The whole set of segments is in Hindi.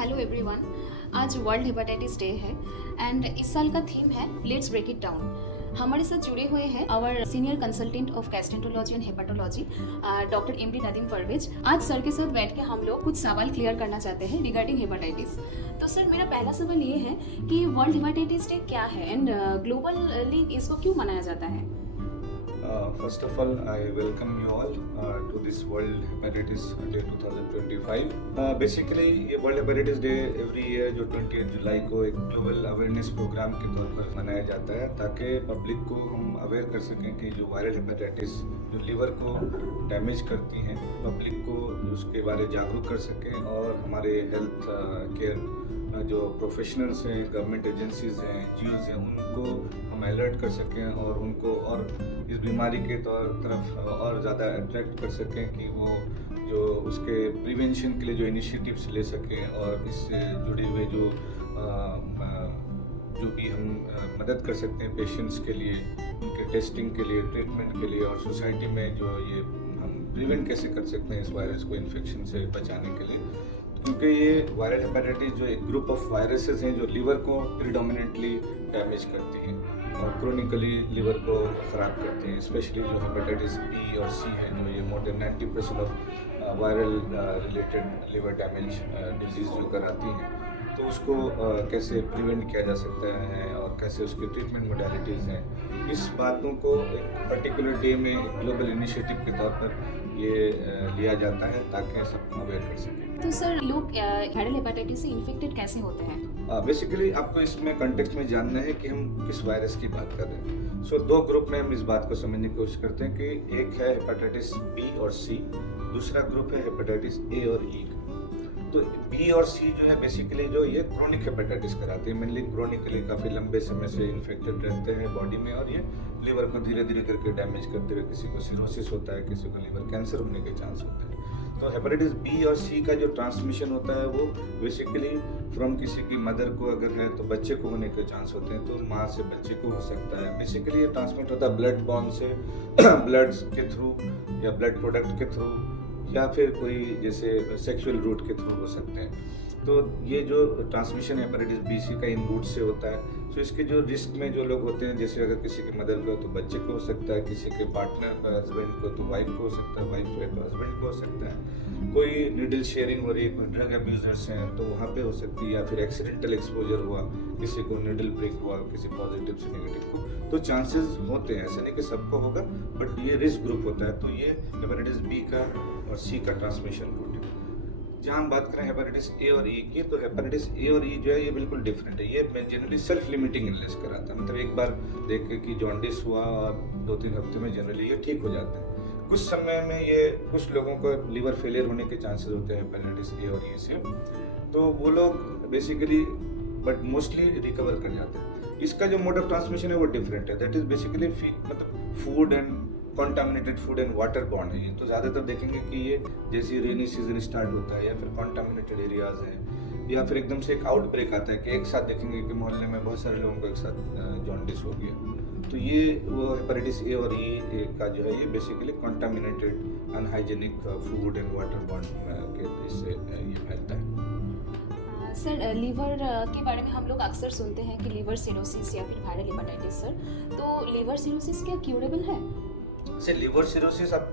Hello everyone. आज वर्ल्ड हेपेटाइटिस डे है एंड इस साल का थीम है लेट्स ब्रेक इट डाउन। हमारे साथ जुड़े हुए हैं our senior consultant of gastroenterology and hepatology doctor MD Nadeem Parvez. आज सर के साथ बैठ के हम लोग कुछ सवाल क्लियर करना चाहते हैं रिगार्डिंग हेपेटाइटिस। तो सर मेरा पहला सवाल ये है कि वर्ल्ड हेपेटाइटिस डे क्या है एंड ग्लोबली इसको क्यों मनाया जाता है? First of all, I welcome you all to this World Hepatitis Day 2025. Basically, ये World Hepatitis Day every year जो 20 जुलाई को एक ग्लोबल अवेयरनेस प्रोग्राम के तौर पर मनाया जाता है ताकि पब्लिक को हम अवेयर कर सकें कि जो वायरल हेपेटाइटिस जो लीवर को डैमेज करती हैं, पब्लिक को उसके बारे में जागरूक कर सकें और हमारे हेल्थ केयर जो प्रोफेशनल्स हैं, गवर्नमेंट एजेंसीज हैं, एनजीओज हैं, उनको हम अलर्ट कर सकें और उनको और इस बीमारी के तरफ और ज़्यादा अट्रैक्ट कर सकें कि वो जो उसके प्रिवेंशन के लिए जो इनिशिएटिव्स ले सकें और इससे जुड़े हुए जो भी हम मदद कर सकते हैं पेशेंट्स के लिए, उनके टेस्टिंग के लिए, ट्रीटमेंट के लिए और सोसाइटी में जो ये हम प्रिवेंट कैसे कर सकते हैं इस वायरस को इन्फेक्शन से बचाने के लिए। क्योंकि ये वायरल हेपेटाइटिस जो एक ग्रुप ऑफ वायरसेस हैं जो लीवर को प्रिडोमिनेंटली डैमेज करती हैं और क्रोनिकली लीवर को ख़राब करती हैं, स्पेशली जो हेपेटाइटिस बी और सी है जो ये more than 90% of viral related liver damage disease जो कराती हैं। तो उसको कैसे प्रिवेंट किया जा सकता है और कैसे उसकी ट्रीटमेंट मोडालिटीज़ हैं, इस बातों को एक पर्टिकुलर डे में ग्लोबल इनिशिएटिव के तौर पर ये लिया जाता है ताकि सब अवेयर कर सकें। तो सर लोग वायरल हेपेटाइटिस से इन्फेक्टेड कैसे होते हैं? बेसिकली आपको इसमें कंटेक्स्ट में जानना है कि हम किस वायरस की बात कर रहे हैं। सो दो ग्रुप में हम इस बात को समझने की कोशिश करते हैं कि एक है हेपेटाइटिस बी और सी, दूसरा ग्रुप है हेपेटाइटिस ए और ई। तो बी और सी जो है बेसिकली जो ये क्रोनिक हेपेटाइटिस कराते हैं, मेनली क्रोनिकली काफ़ी लंबे समय से इन्फेक्टेड रहते हैं बॉडी में और ये लीवर को धीरे धीरे करके डैमेज करते हुए किसी को सिरोसिस होता है, किसी को लीवर कैंसर होने के चांस होते हैं। तो हेपेटाइटिस बी और सी का जो ट्रांसमिशन होता है वो बेसिकली फ्रॉम किसी की मदर को अगर है तो बच्चे को होने के चांस होते हैं, तो माँ से बच्चे को हो सकता है। बेसिकली ये ट्रांसमिट होता है ब्लड बॉर्न से ब्लड के थ्रू या ब्लड प्रोडक्ट के थ्रू या फिर कोई जैसे सेक्सुअल रूट के थ्रू हो सकते हैं। तो ये जो ट्रांसमिशन हेपेटाइटिस बी सी का इन रूट से होता है। तो इसके जो रिस्क में जो लोग होते हैं, जैसे अगर किसी की मदर को तो बच्चे को हो सकता है, किसी के पार्टनर हस्बैंड को तो वाइफ को हो सकता है, वाइफ है तो हस्बैंड को हो सकता है, कोई नीडल शेयरिंग हो रही है, कोई ड्रग अब्यूजर्स हैं तो वहाँ पे हो सकती है, या फिर एक्सीडेंटल एक्सपोजर हुआ, किसी को नीडल ब्रेक हुआ, किसी पॉजिटिव से नेगेटिव को, तो चांसेस होते हैं, ऐसा नहीं कि सबको होगा, बट ये रिस्क ग्रुप होता है। तो ये हेपेटाइटिस बी का और सी का ट्रांसमिशन रूट है। जहाँ हम बात करें हेपेटाइटिस ए और ई की, तो हेपेटाइटिस ए और ई जो है ये बिल्कुल डिफरेंट है। ये जनरली सेल्फ लिमिटिंग इलनेस कराता है, मतलब एक बार देख के कि जॉन्डिस हुआ और 2-3 हफ्ते में जनरली ये ठीक हो जाता है। कुछ समय में ये कुछ लोगों को लीवर फेलियर होने के चांसेस होते हैं हेपेटाइटिस ए और ई से, तो वो लोग बेसिकली बट मोस्टली रिकवर कर जाते हैं। इसका जो मोड ऑफ ट्रांसमिशन है वो डिफरेंट है, दैट इज बेसिकली मतलब food and contaminated food and water borne है। ये तो ज़्यादातर देखेंगे कि ये जैसे रेनी सीजन स्टार्ट होता है या फिर कॉन्टामिनेटेड एरियाज हैं या फिर एकदम से एक आउटब्रेक आता है कि एक साथ देखेंगे कि मोहल्ले में बहुत सारे लोगों को एक साथ जॉन्डिस हो गया। तो ये वो हेपेटाइटिस ए और ई का जो है ये basically contaminated unhygienic food and water borne के इससे ये फैलता है। सर लीवर के बारे में हम लोग अक्सर सुनते हैं कि लीवर सिरोसिस या फिर वायरल हेपेटाइटिस। सर तो लीवर सिरोसिस क्या क्यूरेबल है? से लिवर सिरोसिस आप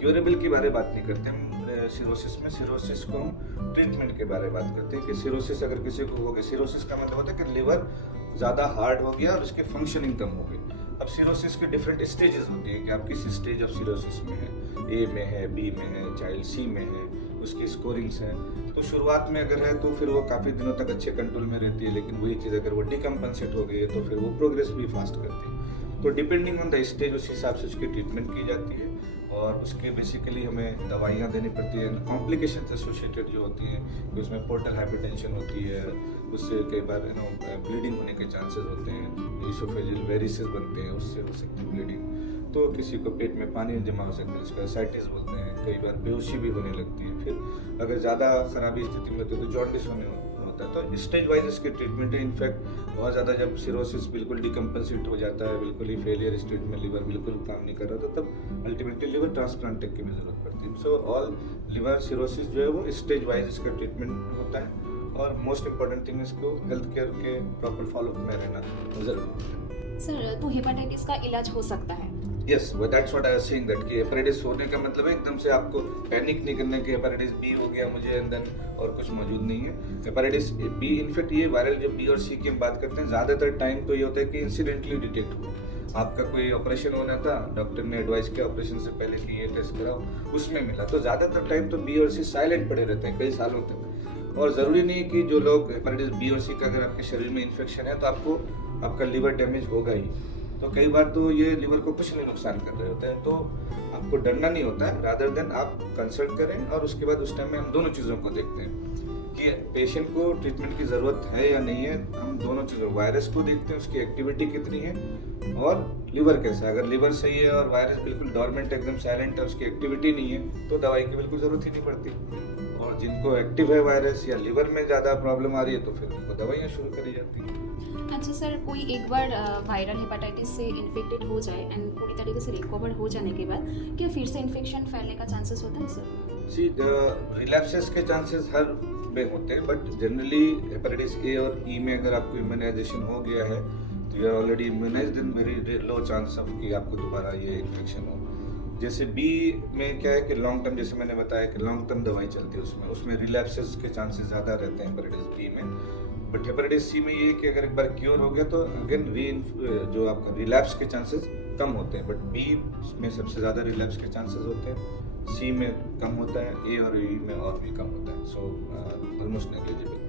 क्यूरेबल के बारे में बात नहीं करते हम। सिरोसिस में सिरोसिस को हम ट्रीटमेंट के बारे में बात करते हैं कि सिरोसिस अगर किसी को हो गया, सिरोसिस का मतलब होता है कि लिवर ज़्यादा हार्ड हो गया और उसकी फंक्शनिंग कम हो गई। अब सिरोसिस के डिफरेंट स्टेजेस होती हैं कि आप किस स्टेज ऑफ सिरोसिस में है, ए में है, बी में है, चाइल्ड सी में है, उसकी स्कोरिंग्स हैं। तो शुरुआत में अगर है तो फिर वो काफ़ी दिनों तक अच्छे कंट्रोल में रहती है, लेकिन वही चीज़ अगर वो डिकम्पनसेट हो गई है तो फिर वो प्रोग्रेस भी फास्ट करती है। तो डिपेंडिंग ऑन द स्टेज उस हिसाब से उसकी ट्रीटमेंट की जाती है और उसके बेसिकली हमें दवाइयाँ देनी पड़ती है। कॉम्प्लिकेशन एसोसिएटेड जो होती हैं कि उसमें पोर्टल हाइपरटेंशन होती है, उससे कई बार ब्लीडिंग होने के चांसेस होते हैं, इसोफेजियल वेरिसेस बनते हैं, उससे हो सकती है ब्लीडिंग। तो किसी को पेट में पानी जमा हो सकता है, जिसको एसाइटिस बोलते हैं। कई बार बेहोशी भी होने लगती है। फिर अगर ज़्यादा खराबी स्थिति में होती है तो जॉन्डिस होता है। तो स्टेज वाइज इसकी ट्रीटमेंट है। इनफैक्ट बहुत ज़्यादा जब सिरोसिस बिल्कुल डिकम्पनसेट हो जाता है, बिल्कुल ही फेलियर स्टेज में, लीवर बिल्कुल काम नहीं कर रहा था, तब अल्टीमेटली लिवर ट्रांसप्लांट की भी जरूरत पड़ती है। सो ऑल लिवर सिरोसिस जो है वो स्टेज वाइज इसका ट्रीटमेंट होता है और मोस्ट इम्पोर्टेंट थिंग इसको हेल्थ केयर के प्रॉपर फॉलोअप में रहना जरूरी है। सर तो हेपेटाइटिस का इलाज हो सकता है? Yes, that's what I was saying, that कि हेपेटाइटिस होने का मतलब है एकदम से आपको पैनिक नहीं करना कि हेपेटाइटिस बी हो गया मुझे एंड देन और कुछ मौजूद नहीं है। हेपेटाइटिस बी, इनफैक्ट ये वायरल जो बी और सी की हम बात करते हैं, ज़्यादातर टाइम तो ये होता है कि इंसिडेंटली डिटेक्ट हुआ। आपका कोई ऑपरेशन होना था, डॉक्टर ने एडवाइस किया ऑपरेशन से पहले कि ये टेस्ट कराओ, उसमें मिला। तो ज़्यादातर टाइम तो बी और सी साइलेंट पड़े रहते हैं कई सालों तक। और ज़रूरी नहीं है कि जो लोग हेपेटाइटिस बी और सी का अगर आपके शरीर में इन्फेक्शन है तो आपका लीवर डैमेज होगा ही। तो कई बार तो ये लीवर को कुछ नहीं नुकसान कर रहे होते हैं, तो आपको डरना नहीं होता है। रादर देन आप कंसल्ट करें और उसके बाद उस टाइम में हम दोनों चीज़ों को देखते हैं कि पेशेंट को ट्रीटमेंट की ज़रूरत है या नहीं है। हम दोनों चीज़ों, वायरस को देखते हैं, उसकी एक्टिविटी कितनी है, और लिवर कैसा है। अगर लिवर सही है और वायरस बिल्कुल डॉर्मेंट एकदम साइलेंट है, उसकी एक्टिविटी नहीं है, तो दवाई की बिल्कुल ज़रूरत ही नहीं पड़ती। और जिनको एक्टिव है वायरस या लिवर में ज़्यादा प्रॉब्लम आ रही है तो फिर उनको दवाइयाँ शुरू करी जाती हैं। अच्छा सर, कोई एक बार वायरल हेपेटाइटिस से इन्फेक्टेड हो जाए एंड पूरी तरीके से रिकवर हो जाने के बाद क्या फिर से इन्फेक्शन फैलने का चांसेस होता है सर? सी रिलैप्सेस के चांसेस हर में होते हैं, बट जनरली हेपेटाइटिस ए और ई में अगर आपको इम्यूनाइजेशन हो गया है तो you are already immunized, in very low chance of कि आपको दोबारा ये इन्फेक्शन हो। जैसे बी में क्या है कि लॉन्ग टर्म, जैसे मैंने बताया कि लॉन्ग टर्म दवाई चलती है, उसमें रिलैप्सेस के चांसेस ज़्यादा रहते हैं हेपेटाइटिस बी में। बट हेपेटाइटिस सी में ये है कि अगर एक बार क्योर हो गया तो अगेन जो आपका रिलैप्स के चांसेस कम होते हैं। बट बी में सबसे ज़्यादा रिलैप्स के चांसेस होते हैं, सी में कम होता है, ए और ई में और भी कम होता है। So almost negligible.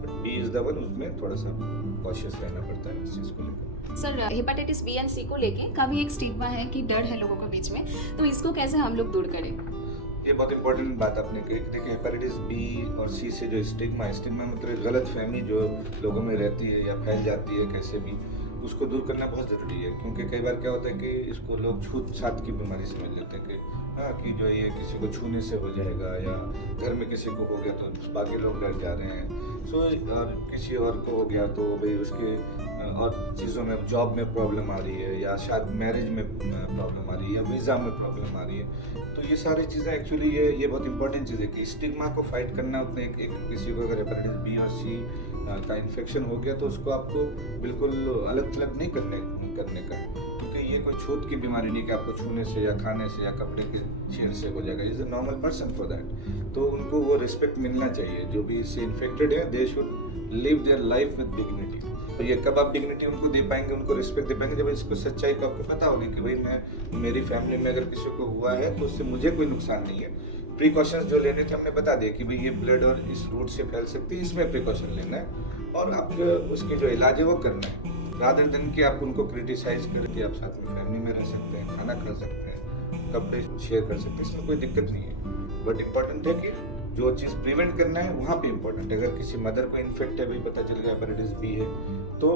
But B is the one, उसमें थोड़ा सा कॉशियस रहना पड़ता है इस चीज़ को लेकर। सर हेपेटाइटिस बी एंड सी को लेके काफ़ी एक स्टिग्मा है कि डर है लोगों के बीच में, तो इसको कैसे हम लोग दूर करें? ये बहुत इंपॉर्टेंट बात आपने कही। देखिए हेपेटाइटिस बी और सी से जो स्टिग्मा मतलब एक गलत फहमी जो लोगों में रहती है या फैल जाती है कैसे भी, उसको दूर करना बहुत ज़रूरी है। क्योंकि कई बार क्या होता है कि इसको लोग छूत छात की बीमारी समझ लेते हैं कि हाँ कि जो ये किसी को छूने से हो जाएगा, या घर में किसी को हो गया तो बाकी लोग डर जा रहे हैं। सो और किसी और को हो गया तो भाई उसके और चीज़ों में, जॉब में प्रॉब्लम आ रही है, या शायद मैरिज में प्रॉब्लम आ रही है, या वीज़ा में प्रॉब्लम आ रही है। तो ये सारी चीज़ें एक्चुअली ये बहुत इंपॉर्टेंट चीज़ है कि स्टिग्मा को फाइट करना उतने एक किसी को अगर हेपेटाइटिस बी और सी का इन्फेक्शन हो गया तो उसको आपको बिल्कुल अलग थलग नहीं करने का, क्योंकि ये कोई छूत की बीमारी नहीं कि आपको छूने से या खाने से या कपड़े के छेड़ से हो जाएगा। Is a normal person for that. तो उनको वो रिस्पेक्ट मिलना चाहिए। जो भी इससे इन्फेक्टेड है, they should live their life with dignity. तो ये कब आप डिग्निटी उनको दे पाएंगे, उनको रिस्पेक्ट दे पाएंगे, जब इसको सच्चाई को आपको पता होगी कि भाई मेरी फैमिली में अगर किसी को हुआ है तो उससे मुझे कोई नुकसान नहीं है। प्रिकॉशंस जो लेने थे हमने बता दिए कि भाई ये ब्लड और इस रूट से फैल सकती है, इसमें प्रिकॉशन लेना है और आपको उसकी जो इलाज है वो करना है। रादर देन कि आप उनको क्रिटिसाइज करके आप साथ में फैमिली में रह सकते हैं, खाना खा सकते हैं, कपड़े शेयर कर सकते हैं, इसमें कोई दिक्कत नहीं है। बट इम्पॉर्टेंट है कि जो चीज़ प्रिवेंट करना है वहाँ पे इम्पोर्टेंट है। अगर किसी मदर को इन्फेक्ट है, भी पता चल गया हेपेटाइटिस बी है, तो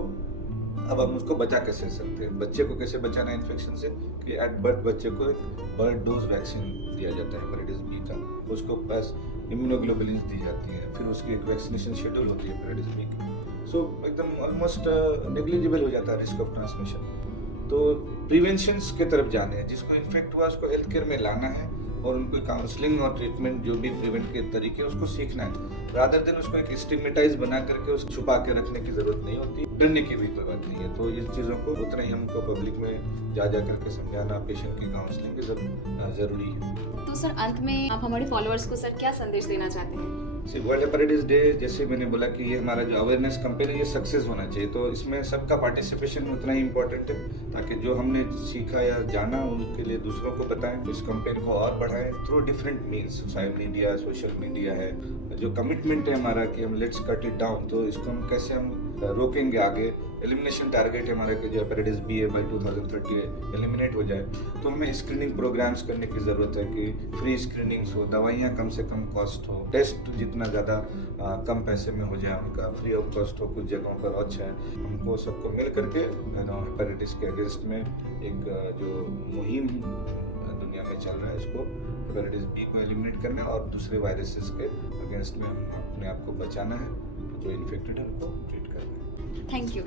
अब हम उसको बचा कैसे सकते हैं, बच्चे को कैसे बचाना है इन्फेक्शन से, कि एट बर्थ बच्चे को एक बर्थ डोज वैक्सीन दिया जाता है हेपेटाइटिस बी का, उसको पास इम्यूनोग्लोबुलिन दी जाती है, फिर उसकी एक वैक्सीनेशन शेड्यूल होती है हेपेटाइटिस बी की। सो एकदम ऑलमोस्ट नेग्लिजिबल हो जाता है रिस्क ऑफ ट्रांसमिशन। तो प्रिवेंशंस के तरफ जाने हैं, जिसको इन्फेक्ट हुआ उसको हेल्थ केयर में लाना है और उनको काउंसलिंग और ट्रीटमेंट जो भी प्रिवेंट के तरीके उसको सीखना है। रादर देन उसको एक स्टिग्मेटाइज बना करके उसको छुपा के रखने की जरूरत नहीं होती, डरने की भी कोई बात नहीं है। तो इस चीज़ों को उतना ही हमको पब्लिक में जा करके समझाना, पेशेंट की काउंसलिंग भी जरूरी है। तो सर अंत में आप हमारे फॉलोअर्स को सर क्या संदेश देना चाहते हैं? वर्ल्ड हेपेटाइटिस डे, जैसे मैंने बोला कि ये हमारा जो अवेयरनेस कैंपेन है ये सक्सेस होना चाहिए, तो इसमें सबका पार्टिसिपेशन उतना ही इम्पोर्टेंट है, ताकि जो हमने सीखा या जाना उनके लिए दूसरों को बताएं। इस कैंपेन को और बढ़ाएं through different means, social media, social media है। जो कमिटमेंट है हमारा कि हम लेट्स कट इट डाउन, तो इसको हम कैसे हम रोकेंगे आगे। एलिमिनेशन टारगेट है हमारा कि जो हेपेटाइटिस बी है बाई 2030 एलिमिनेट हो जाए, तो हमें स्क्रीनिंग प्रोग्राम्स करने की ज़रूरत है कि फ्री स्क्रीनिंग्स हो, दवाइयाँ कम से कम कॉस्ट हो, टेस्ट जितना ज़्यादा कम पैसे में हो जाए उनका, फ्री ऑफ कॉस्ट हो कुछ जगहों पर। अच्छा है हमको सबको मिल करके हेपेटाइटिस के अगेंस्ट में एक जो मुहिम दुनिया में चल रहा है, इसको हेपेटाइटिस बी को एलिमिनेट करना है और दूसरे वायरसेस के अगेंस्ट में हम अपने आप को बचाना है, जो इन्फेक्टेड है उनको ट्रीट करना है। Thank you.